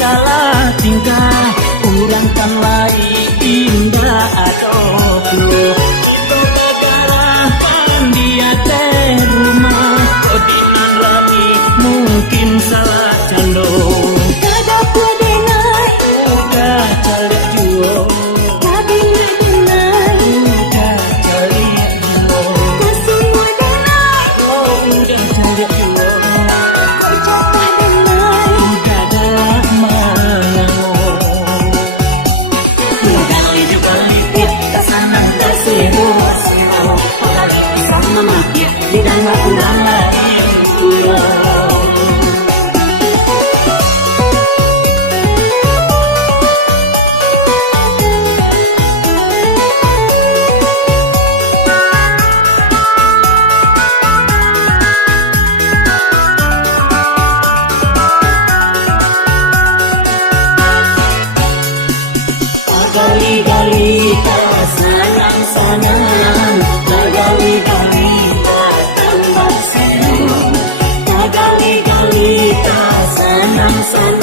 salah tingkah urang kan lain indah adoblo itu kegarapan dia teh rumah kodinan lagi mungkin salah cando kada kudenai udah calik juo tapi denai udah calik juo kesemua denai udah calik juo kocoklah denai udah dah mango udah juga lipit kesana tersiru siru apalagi pisang memakit lidah nggak kurang lain gali-gali tak sayang-sayang gali-gali tak tambah senyum gali-gali tak sayang-sayang